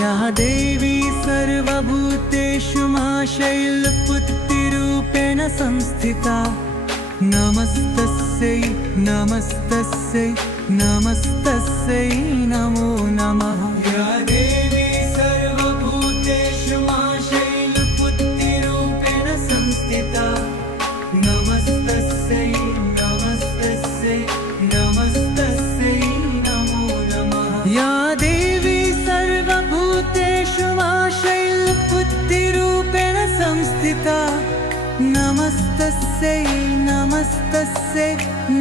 या देवी सर्वभूतेषु मा शैलपुत्रीरूपेण संस्थिता नमस्तस्यै नमस्तस्यै नमस्तस्यै नमो नमः। या देवी सर्वभूतेषु मा शैलपुत्रीरूपेण संस्थिता नमस्तस्यै नमस्तस्यै नमस्तस्यै नमो नमः। या देवी सर्वभूतेषु मा शैलपुत्रीरूपेण संस्थिता नमस्तस्यै नमस्तस्यै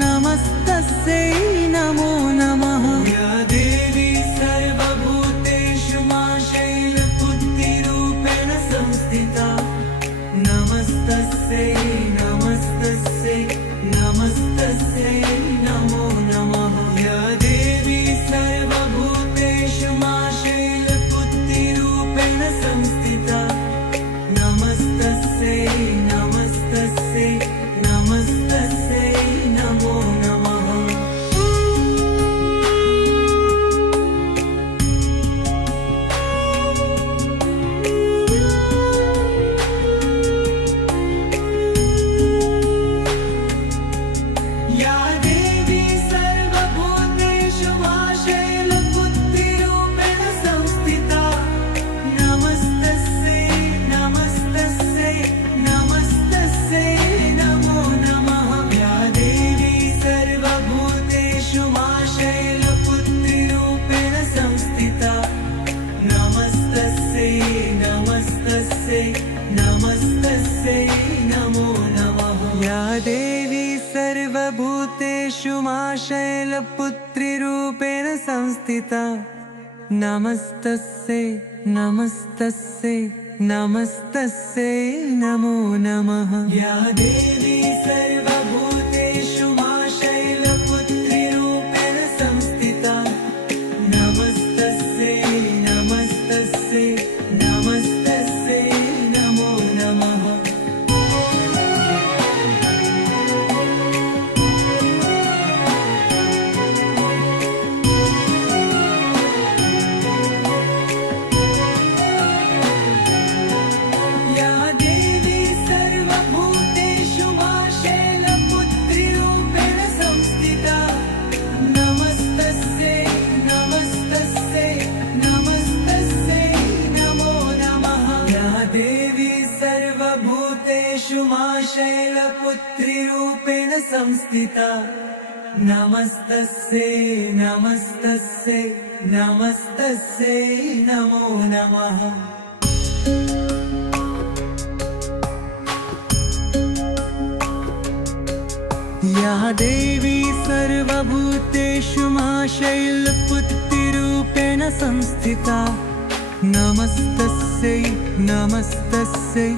नमस्तस्यै नमो नमः। या देवी सर्वभूतेषु मा शैलपुत्रीरूपेण संस्थिता नमस्तस्यै नमस्तस्यै नमस्तस्यै नमो नमः। या देवी सर्वभूतेषु मा शैलपुत्रीरूपेण संस्थिता नमस्तस्यै नमस्तस्यै नमस्तस्यै नमो नमः। या देवी सर्वभूतेषु मा शैलपुत्रीरूपेण संस्थिता नमस्तस्यै नमस्तस्यै नमस्तस्यै नमो नमः। या देवी सर्वभूतेषु मा शैलपुत्रीरूपेण संस्थिता नमस्तस्यै नमस्तस्यै नमस्तस्यै नमो नमः। या देवी सर्वभूतेषु मा शैलपुत्रीरूपेण संस्थिता नमस्तस्यै नमस्तस्यै नमस्तस्यै नमो नमः। या देवी सर्वभूतेषु मा शैलपुत्रीरूपेण संस्थिता नमस्तस्यै नमस्तस्यै नमस्तस्यै नमो नमः। या देवी सर्वभूतेषु मा शैलपुत्रीरूपेण संस्थिता नमस्तस्यै नमस्तस्यै नमस्तस्यै नमो नमः। या देवी सर्वभूतेषु मा शैलपुत्रीरूपेण संस्थिता नमस्तस्यै नमस्तस्यै नमस्तस्यै नमो नमः। या देवी सर्वभूतेषु मा शैलपुत्रीरूपेण संस्थिता नमस्तस्यै नमस्तस्यै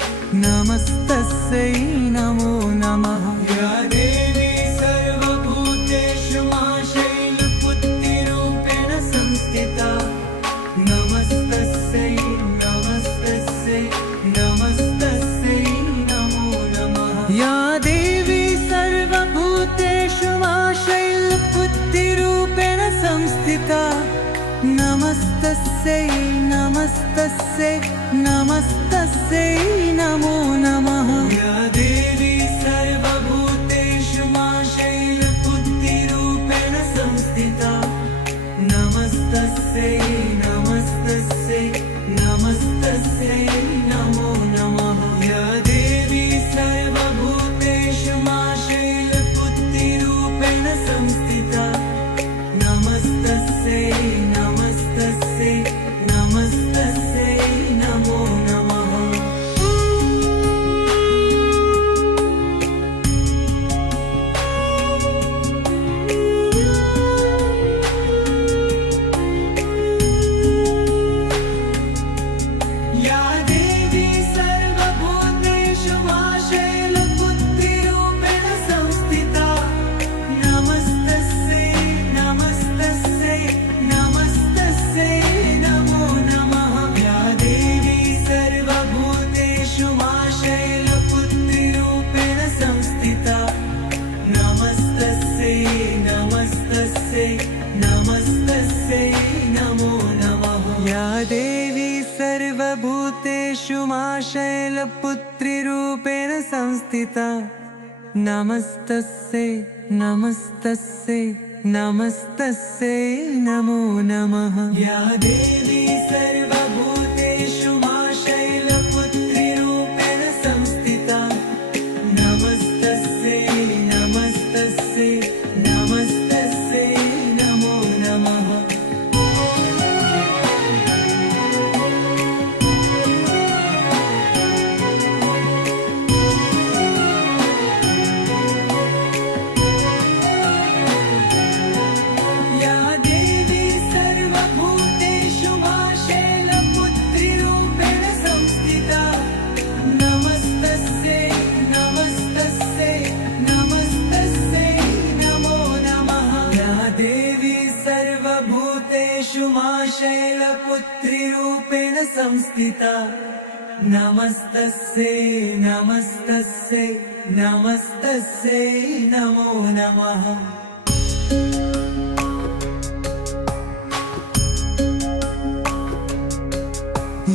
नमस्तस्यै नमो नमः। या देवी सर्वभूतेषु मा शैलपुत्रीरूपेण संस्थिता नमस्तस्यै नमस्तस्यै नमस्तस्यै नमो नमः। या देवी सर्वभूतेषु मा शैलपुत्रीरूपेण संस्थिता नमस्तस्यै नमस्तस्यै नमस्तस्यै नमो नमः। या देवी सर्वभूतेषु मा शैलपुत्रीरूपेण संस्थिता नमस्तस्यै नमस्तस्यै नमस्तस्यै नमो नमः। या देवी सर्वभूतेषु मा शैलपुत्रीरूपेण संस्थिता नमस्तस्यै नमस्तस्यै नमस्तस्यै नमो नमः। भूतेषु मा शैलपुत्रीरूपेण संस्थिता नमस्तस्यै नमस्तस्यै नमस्तस्यै नमो नमः। या देवी सर्वभूतेषु मा शैलपुत्रीरूपेण संस्थिता नमस्तस्यै नमस्तस्यै नमस्तस्यै नमो नमः। शैलपुत्रीरूपेण संस्थिता नमस्तस्यै नमस्तस्यै नमस्तस्यै नमो नमः। या देवी सर्वभूतेषु मा शैलपुत्रीरूपेण संस्थिता नमस्तस्यै नमस्तस्यै नमस्तस्यै नमो नमः।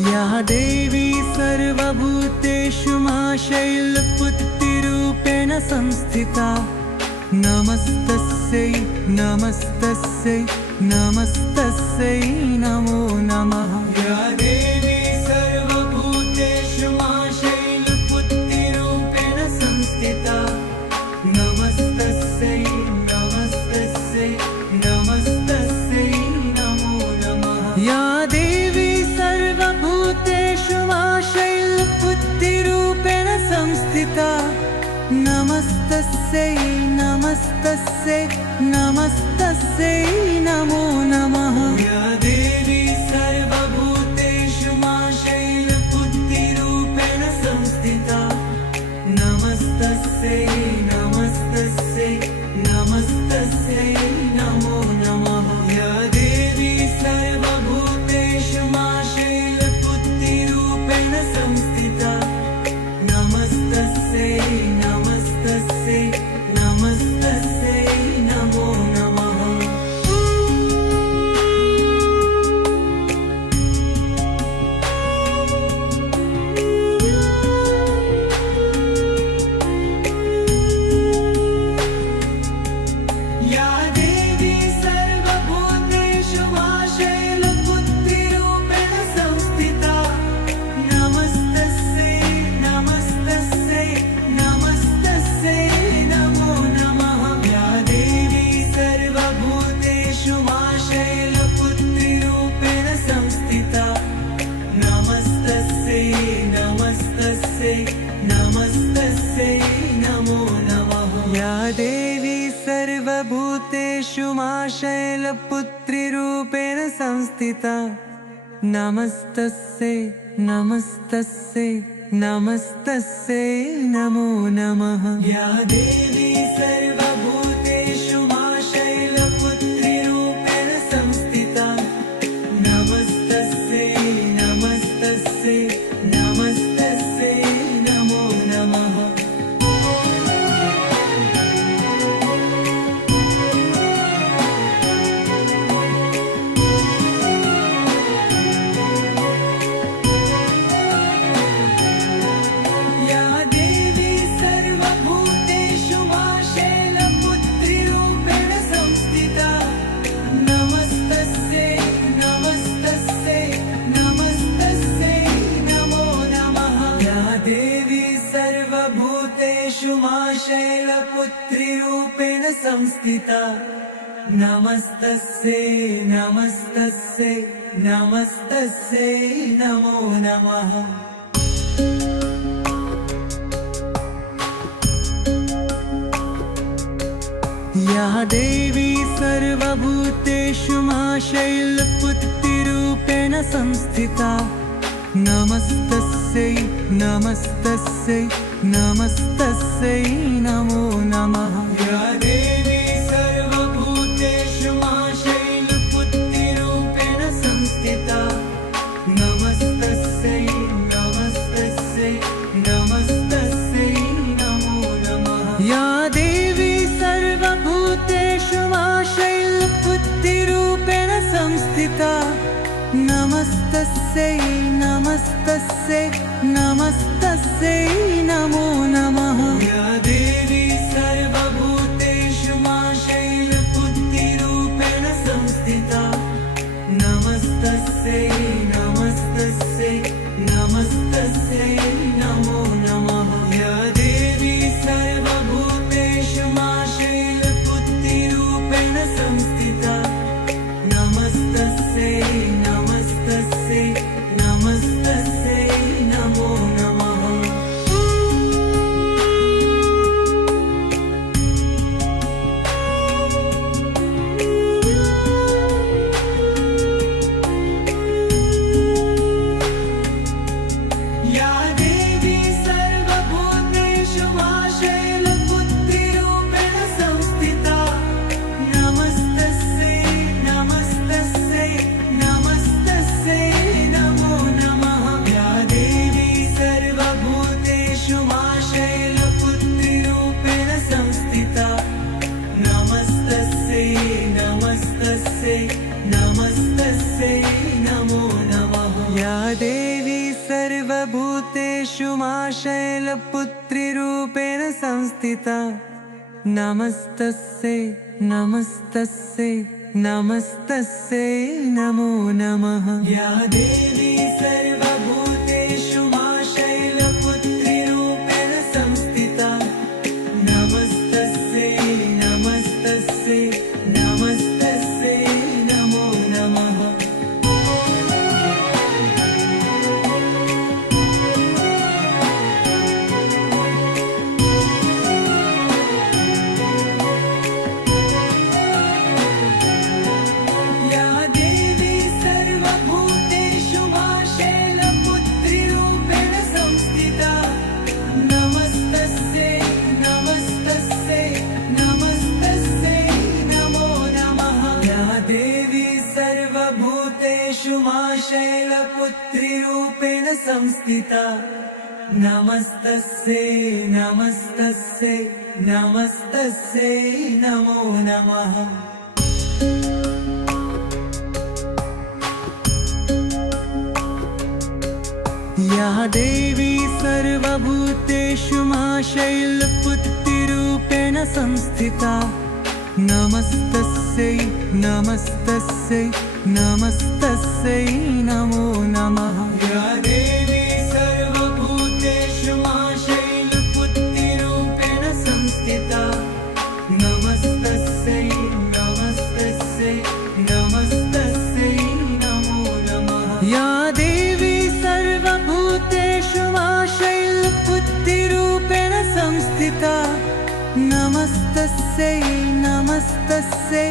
या देवी सर्वभूतेषु मा शैलपुत्रीरूपेण संस्थिता नमस्तस्यै नमस्तस्यै नमस्तस्यै नमो नमः। या देवी सर्वभूतेषु मा शैलपुत्रीरूपेण संस्थिता नमस्तस्यै नमस्तस्यै नमस्तस्यै नमो नमः। या देवी सर्वभूतेषु मा शैलपुत्रीरूपेण संस्थिता नमस्तस्यै नमस्तस्यै नमस्तस्यै नमो नमः। या देवी सर्वभूतेषु मा शैलपुत्रीरूपेण संस्थिता नमस्तस्यै नमस्तस्यै नमस्तस्यै नमो नमः। या देवी सर्वभूतेषु मा शैलपुत्रीरूपेण संस्थिता नमस्तस्यै नमस्तस्यै नमस्तस्यै नमो नमः। या देवी सर्वभूतेषु मा शैलपुत्रीरूपेण संस्थिता नमस्तस्यै नमस्तस्यै नमस्तस्यै नमो नमः। या देवी सर्वभूतेषु मा शैलपुत्रीरूपेण संस्थिता नमस्तस्यै नमस्तस्यै नमस्तस्यै नमो नमः। या देवी सर्वभूतेषु मा शैलपुत्रीरूपेण संस्थिता नमस्तस्यै नमस्तस्यै नमस्तस्यै नमो नमः। या देवी सर्वभूतेषु मा शैलपुत्रीरूपेण संस्थिता नमस्तस्यै नमस्तस्यै नमस्तस्यै नमो नमः। या देवी सर्वभूतेषु मा शैलपुत्रीरूपेण संस्थिता नमस्तस्यै नमस्तस्यै नमस्तस्यै नमो नमः। या देवी सर्वभूतेषु मा शैलपुत्रीरूपेण संस्थिता नमस्तस्यै नमस्तस्यै नमस्तस्यै नमो नमः। या देवी सर्वभूतेषु मा शैलपुत्रीरूपेण संस्थिता नमस्तस्यै नमस्तस्यै नमस्तस्यै नमो नमः। या देवी सर्वभूतेषु मा शैलपुत्रीरूपेण संस्थिता नमस्तस्यै नमस्तस्यै नमस्तस्यै नमस्तस्यै नमो नमः। या देवी सर्वभूतेषु मा शैलपुत्रीरूपेण संस्थिता नमस्तस्यै नमस्तस्यै नमस्तस्यै नमो नमः। या देवी सर्वभूतेषु मा शैलपुत्रीरूपेण संस्थिता नमस्तस्यै नमस्तस्यै नमस्तस्यै नमो नमः। या देवी सर्वभूतेषु मा शैलपुत्रीरूपेण संस्थिता नमस्तस्यै नमस्तस्यै नमस्तस्यै नमो नमः। या देवी सर्वभूतेषु मा शैलपुत्रीरूपेण संस्थिता नमस्तस्यै नमस्तस्यै नमस्तस्यै नमो नमः। या देवी सर्वभूतेषु मा शैलपुत्रीरूपेण संस्थिता नमस्तस्यै नमस्तस्यै नमस्तस्यै नमो नमः। या देवी सर्वभूतेषु मा शैलपुत्रीरूपेण संस्थिता नमस्तस्यै नमस्तस्यै नमस्तस्यै नमो नमः। या देवी सर्वभूतेषु मा शैलपुत्रीरूपेण संस्थिता नमस्तस्यै नमस्तस्यै नमस्तस्यै नमो नमः। या देवी सर्वभूतेषु मा शैलपुत्रीरूपेण संस्थिता नमस्तस्यै नमस्तस्यै नमस्तस्यै नमो नमः। या देवी सर्वभूतेषु मा शैलपुत्रीरूपेण संस्थिता नमस्तस्यै नमस्तस्यै नमस्तस्यै नमो नमः। या देवी सर्वभूतेषु मा शैलपुत्रीरूपेण संस्थिता नमस्तस्यै नमस्तस्यै नमस्तस्यै नमो नमः। या देवी सर्वभूतेषु मा शैलपुत्रीरूपेण संस्थिता नमस्तस्यै नमस्तस्यै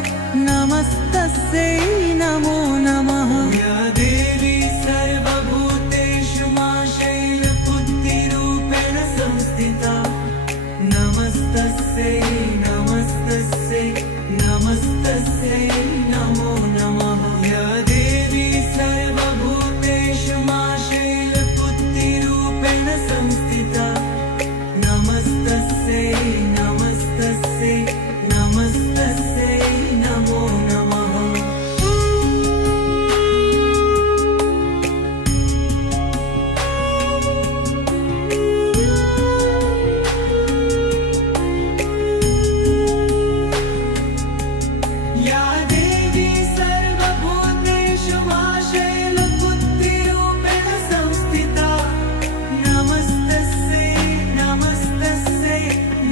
नमस्तस्यै नमो नमः। या देवी सर्वभूतेषु मा शैलपुत्रीरूपेण संस्थिता नमस्तस्यै नमस्तस्यै नमस्तस्यै नमो नमः। या देवी सर्वभूतेषु मा शैलपुत्रीरूपेण संस्थिता नमस्तस्यै नमस्तस्यै नमस्तस्यै नमो नमः। या देवी सर्वभूतेषु मा शैलपुत्रीरूपेण संस्थिता नमस्तस्यै नमस्तस्यै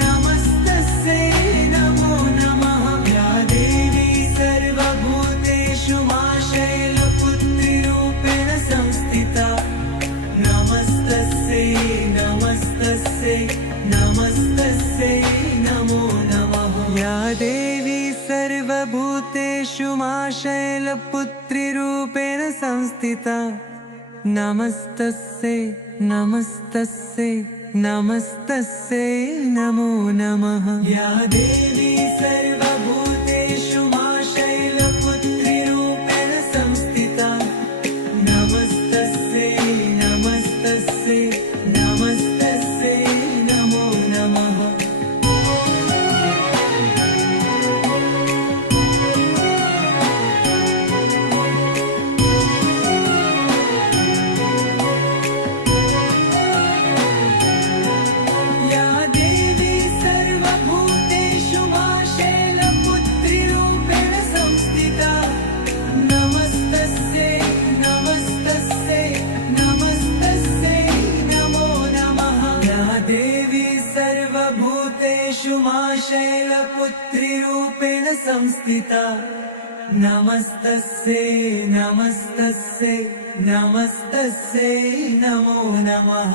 नमस्तस्यै नमो नमः। या देवी सर्वभूतेषु मा शैलपुत्रीरूपेण संस्थिता नमस्तस्यै नमस्तस्यै नमस्तस्यै नमो नमः। या देवी सर्वभूतेषु मा शैलपुत्रीरूपेण संस्थिता नमस्तस्यै नमस्तस्यै नमस्तस्यै नमो नमः। या देवी सर्वभूतेषु मा शैलपुत्रीरूपेण संस्थिता नमस्तस्यै नमस्तस्यै नमस्तस्यै नमो नमः। सर्वभूतेषु मा शैलपुत्रीरूपेण संस्थिता नमस्तस्यै नमस्तस्यै नमस्तस्यै नमो नमः।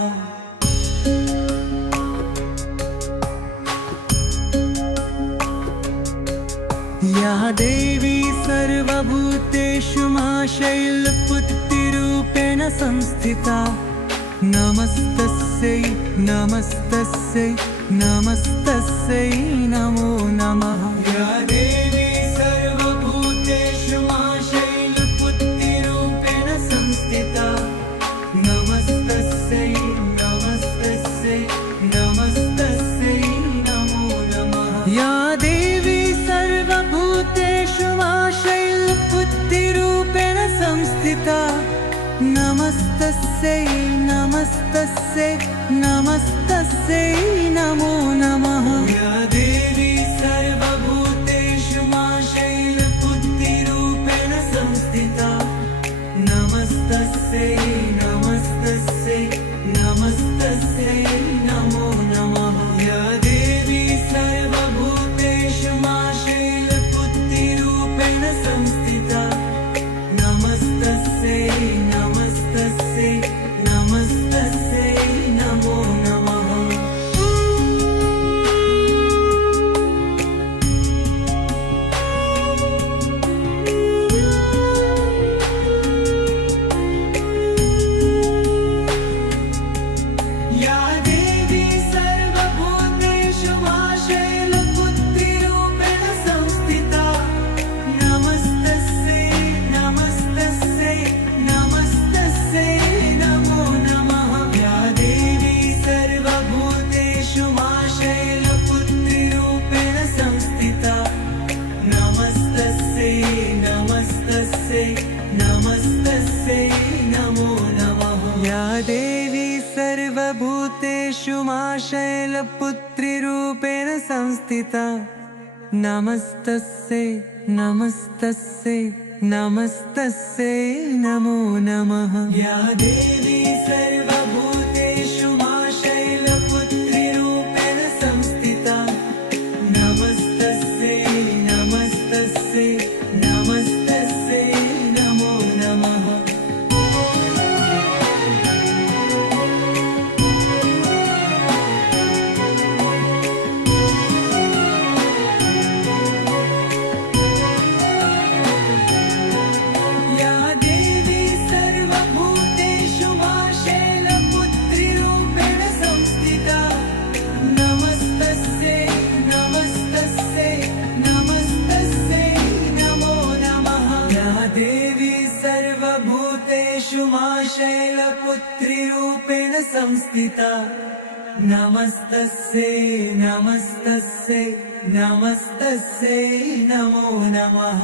या देवी सर्वभूतेषु मा शैलपुत्रीरूपेण संस्थिता नमस्तस्यै नमस्तस्यै नमस्तस्यै नमो नमः। या देवी सर्वभूतेषु मा शैलपुत्रीरूपेण संस्थिता नमस्तस्यै नमस्तस्यै नमस्तस्यै नमो नमः। या देवी सर्वभूतेषु मा शैलपुत्रीरूपेण संस्थिता नमस्तस्यै नमस्तस्यै नमस्तस्यै नमो नमः। या देवी सर्वभूतेषु मा शैलपुत्रीरूपेण संस्थिता नमस्तस्यै नमस्तस्यै नमस्तस्यै नमो नमः। या देवी सर्वभूतेषु मा शैलपुत्रीरूपेण संस्थिता नमस्तस्यै नमस्तस्यै नमस्तस्यै नमो नमः। या देवी सर्वभूतेषु मा शैलपुत्रीरूपेण संस्थिता नमस्तस्यै नमस्तस्यै नमस्तस्यै नमो नमः। या देवी सर्वभूतेषु मा शैलपुत्रीरूपेण संस्थिता नमस्तस्यै नमस्तस्यै नमस्तस्यै नमो नमः। या देवी सर्वभूतेषु मा शैलपुत्रीरूपेण संस्थिता नमस्तस्यै नमस्तस्यै नमस्तस्यै नमो नमः। या देवी सर्वभूतेषु मा शैलपुत्रीरूपेण संस्थिता नमस्तस्यै नमस्तस्यै नमस्तस्यै नमो नमः। या देवी सर्वभूतेषु मा शैलपुत्रीरूपेण संस्थिता नमस्तस्यै नमस्तस्यै नमस्तस्यै नमो नमः। या देवी सर्वभूतेषु मा शैलपुत्रीरूपेण संस्थिता नमस्तस्यै नमस्तस्यै नमस्तस्यै नमो नमः।